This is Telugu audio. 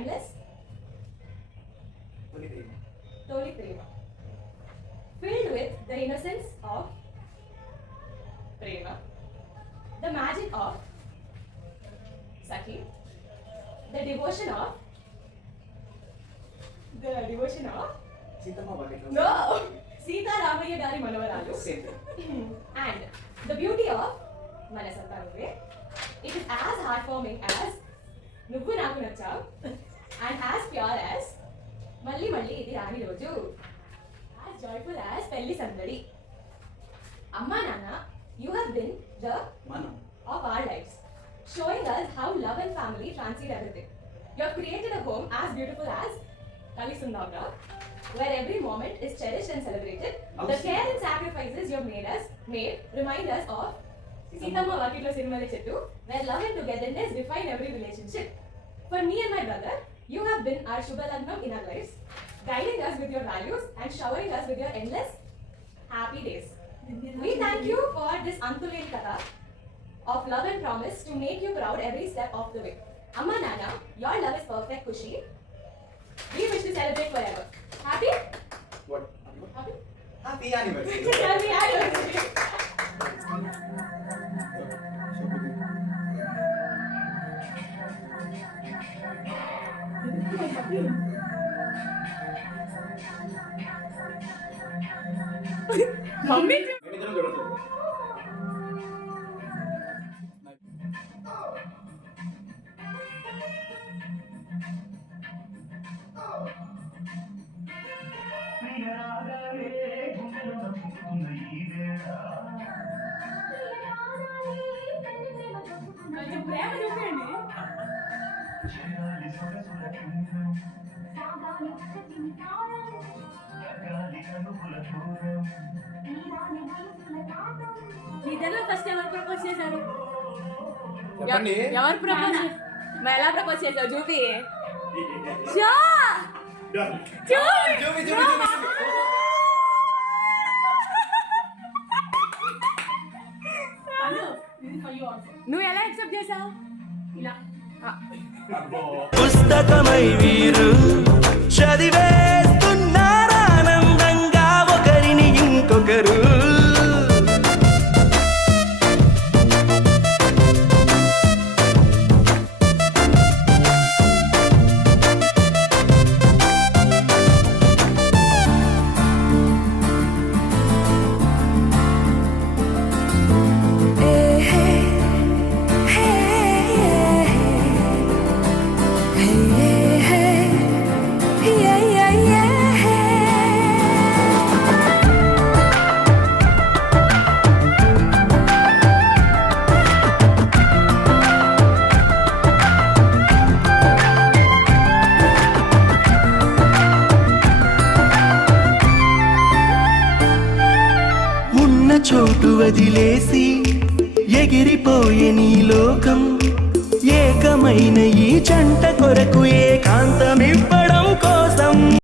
timeless Toli Prema, filled with the innocence of Prema, the magic of Sakhi, the devotion of no Sita Ramaya Gari Manavaralu, and the beauty of Manasanta Nuve. It is as heartwarming as Nuvvu Naku Nachav and as pure as Malli Malli Idi Rani Roju, as joyful as Pelli Sandadi. Amma Nana, you have been the Manam of our lives, showing us how love and family transcend everything. You have created a home as beautiful as Kalisundavra, where every moment is cherished and celebrated. The care and sacrifices you have made remind us of Seethamma Vakitlo Sinimale Chettu, where love and togetherness define every relationship. For me and my brother, you have been our Shubha Lagnam in our lives, guiding us with your values and showering us with your endless happy days. We thank you for this Antuleni Katha of love and promise to make you proud every step of the way. Amma Nana, your love is perfect, Kushi. We wish to celebrate forever. Happy? What? Happy? Happy anniversary. Happy anniversary. Mummy కొంచెం ప్రేమ చూపండి. ఇద్దరు ఫస్ట్ ఎవరు ప్రపోజ్ చేశారు? చెప్పండి. ఎవరు ప్రపోజ్ మరి ఎలా ప్రపోజ్ చేసావు చూపి చూ చూపి చూపి నువ్వు ఎలా యాక్సెప్ట్ చేసావు? ఇలా పుస్తకమై వీరు చదివేస్తున్నారానందంగా ఒకరిని ఇంకొకరు. చోటు వదిలేసి ఎగిరిపోయే నీ లోకం, ఏకమైన ఈ జంట కొరకు ఏకాంతమివ్వడం కోసం